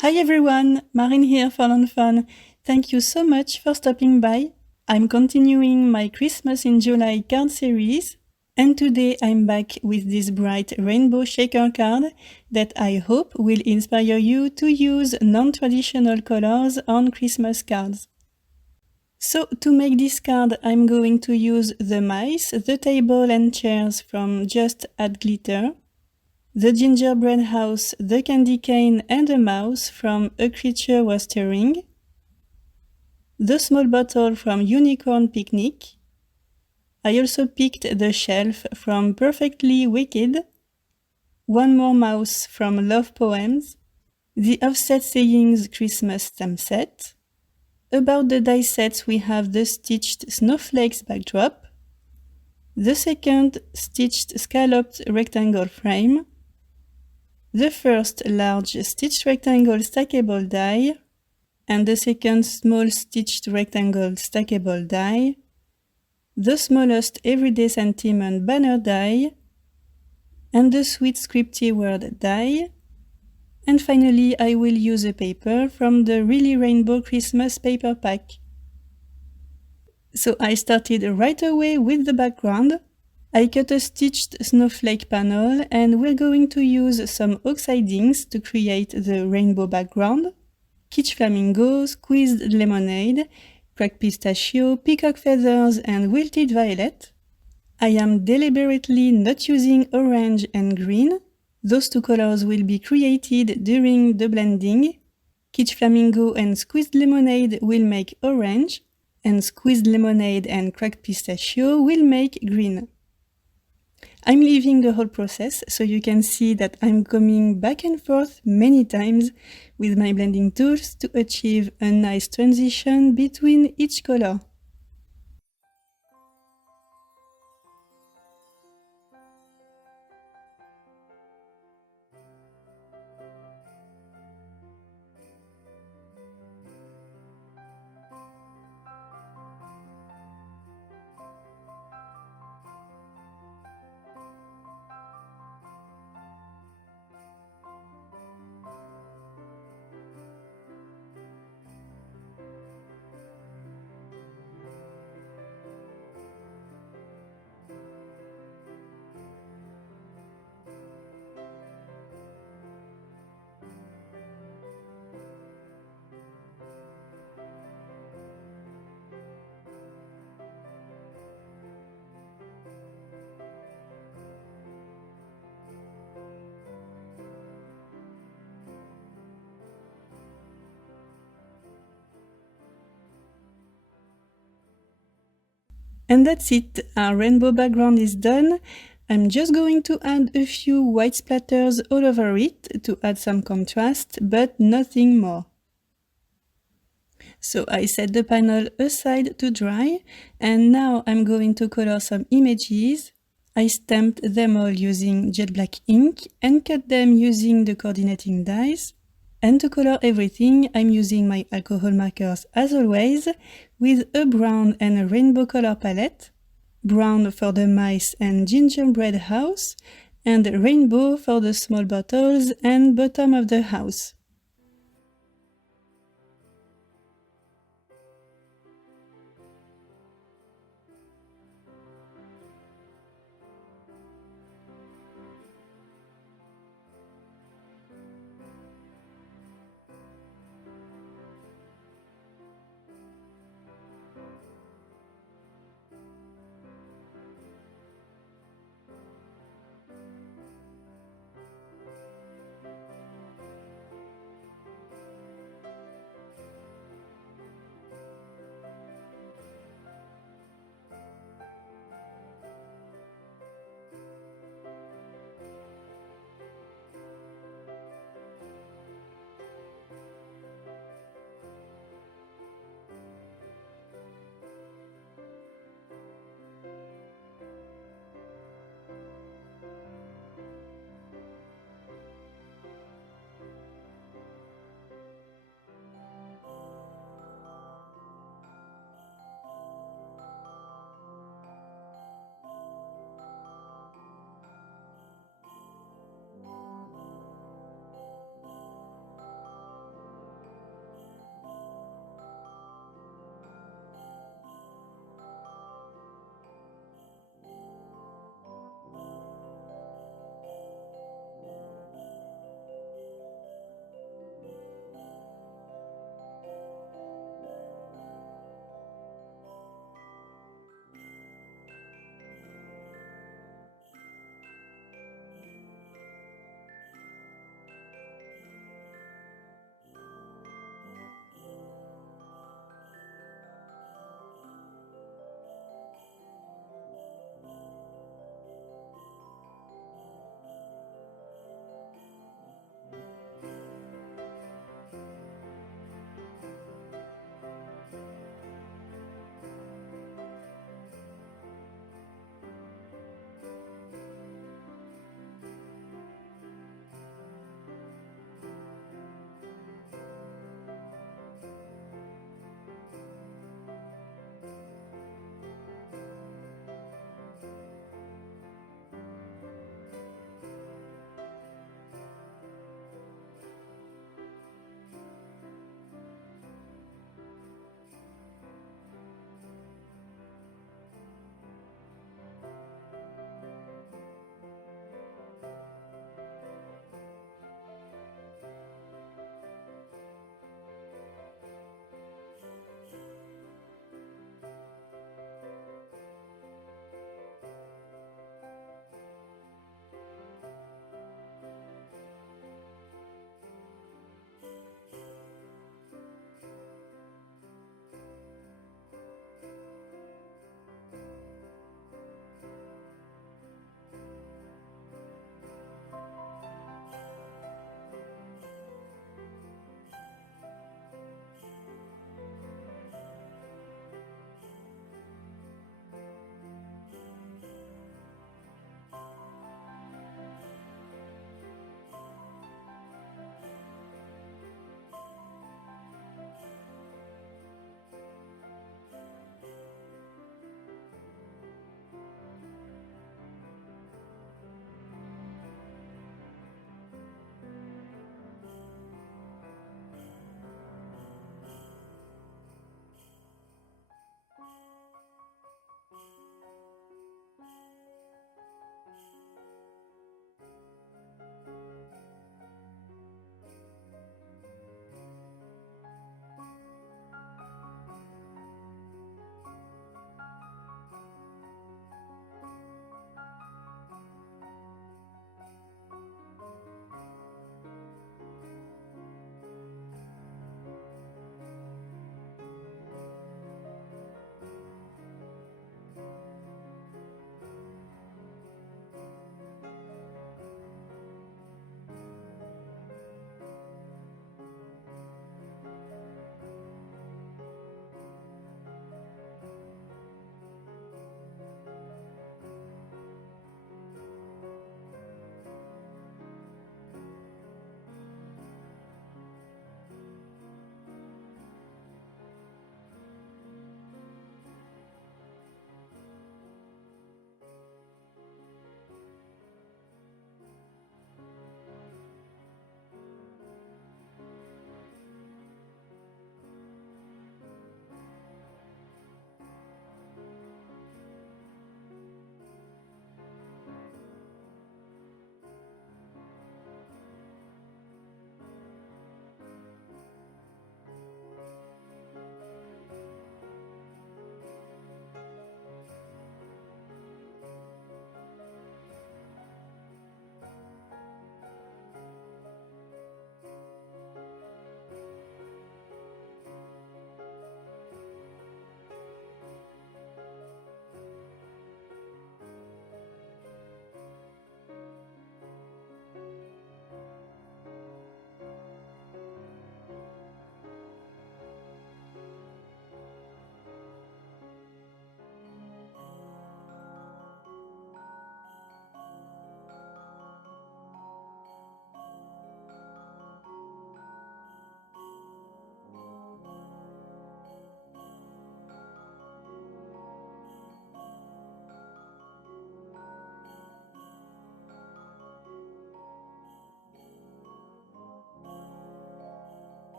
Hi everyone, Marin here for lawnfawn. Thank you so much for stopping by. I'm continuing my Christmas in July card series, and today I'm back with this bright rainbow shaker card that I hope will inspire you to use non-traditional colors on Christmas cards. So to make this card, I'm going to use the mice, the table and chairs from Just Add Glitter, the gingerbread house, the candy cane and a mouse from A Creature Was Stirring, the small bottle from Unicorn Picnic. I also picked the shelf from Perfectly Wicked, one more mouse from Love Poems, the Offset Sayings Christmas stamp set. About the die sets we have the stitched snowflakes backdrop, the second stitched scalloped rectangle frame, the first large stitched rectangle stackable die, and the second small stitched rectangle stackable die, the smallest everyday sentiment banner die, and the sweet Scripty word die, and finally I will use a paper from the Really Rainbow Christmas paper pack. So I started right away with the background. I cut a stitched snowflake panel and we're going to use some oxidings to create the rainbow background. Kitsch flamingo, squeezed lemonade, cracked pistachio, peacock feathers and wilted violet. I am deliberately not using orange and green. Those two colors will be created during the blending. Kitsch flamingo and squeezed lemonade will make orange, and squeezed lemonade and cracked pistachio will make green. I'm leaving the whole process so you can see that I'm coming back and forth many times with my blending tools to achieve a nice transition between each color. And that's it, our rainbow background is done. I'm just going to add a few white splatters all over it to add some contrast, but nothing more. So I set the panel aside to dry, and now I'm going to color some images. I stamped them all using jet black ink and cut them using the coordinating dies. And to color everything, I'm using my alcohol markers as always, with a brown and a rainbow color palette. Brown for the mice and gingerbread house, and rainbow for the small bottles and bottom of the house.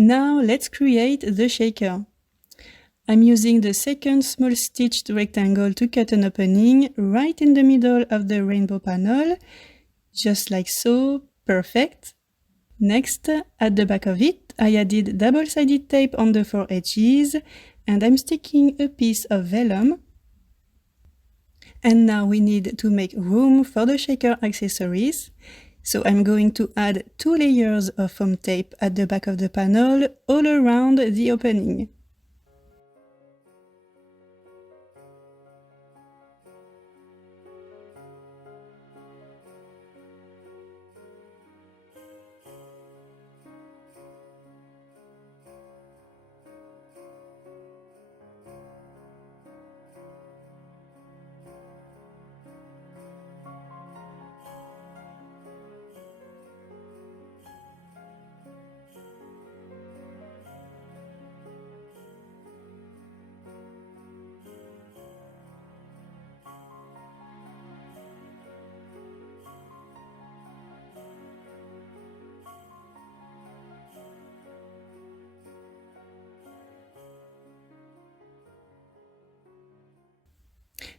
Now let's create the shaker. I'm using the second small stitched rectangle to cut an opening right in the middle of the rainbow panel, just like so, perfect. Next, at the back of it, I added double-sided tape on the 4 edges, and I'm sticking a piece of vellum. And now we need to make room for the shaker accessories. So I'm going to add 2 layers of foam tape at the back of the panel all around the opening.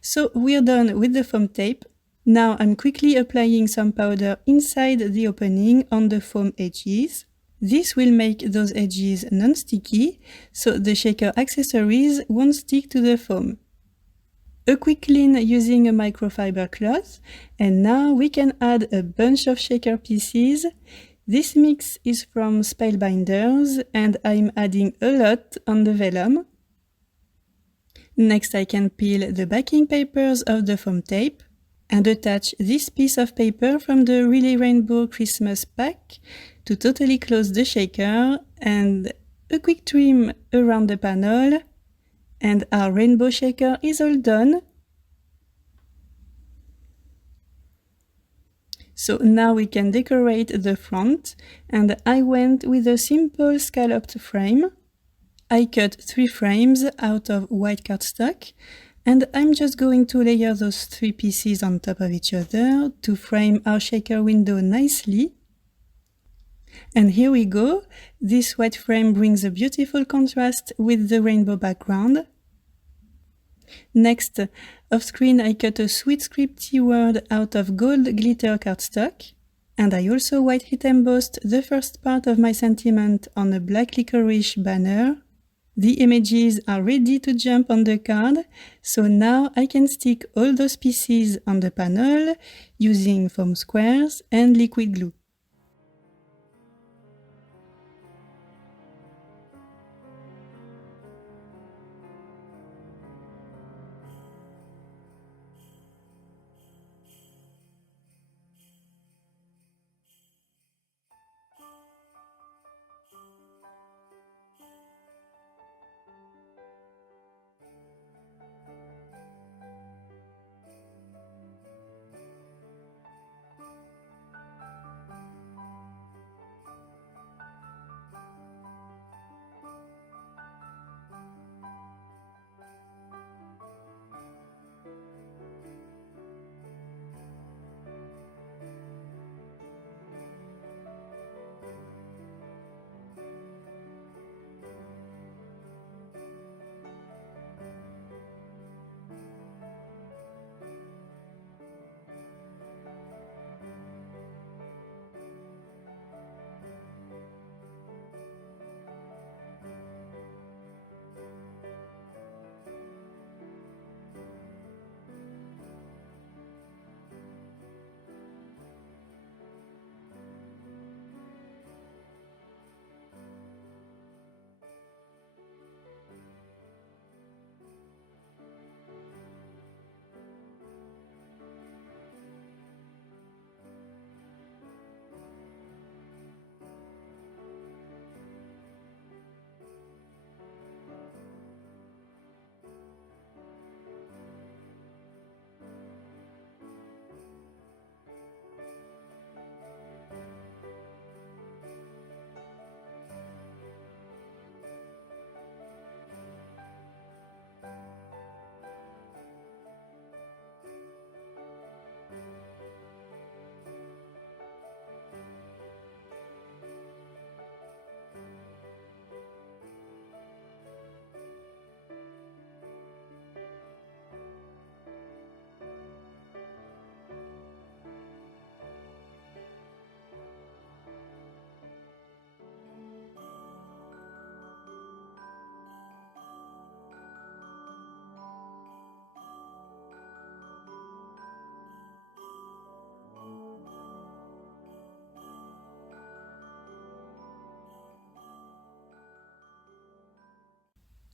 So we're done with the foam tape. Now I'm quickly applying some powder inside the opening on the foam edges. This will make those edges non-sticky, so the shaker accessories won't stick to the foam. A quick clean using a microfiber cloth, and now we can add a bunch of shaker pieces. This mix is from Spellbinders, and I'm adding a lot on the vellum. Next I can peel the backing papers of the foam tape and attach this piece of paper from the Really Rainbow Christmas pack to totally close the shaker, and a quick trim around the panel, and our rainbow shaker is all done. So now we can decorate the front, and I went with a simple scalloped frame. I cut 3 frames out of white cardstock, and I'm just going to layer those 3 pieces on top of each other to frame our shaker window nicely. And here we go. This white frame brings a beautiful contrast with the rainbow background. Next, off screen I cut a sweet Scripty word out of gold glitter cardstock, and I also white heat embossed the first part of my sentiment on a black licorice banner. The images are ready to jump on the card, so now I can stick all those pieces on the panel using foam squares and liquid glue.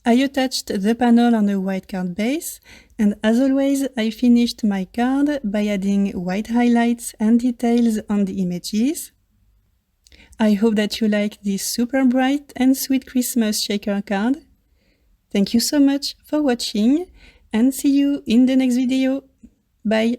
I attached the panel on a white card base, and as always, I finished my card by adding white highlights and details on the images. I hope that you like this super bright and sweet Christmas shaker card. Thank you so much for watching, and see you in the next video. Bye!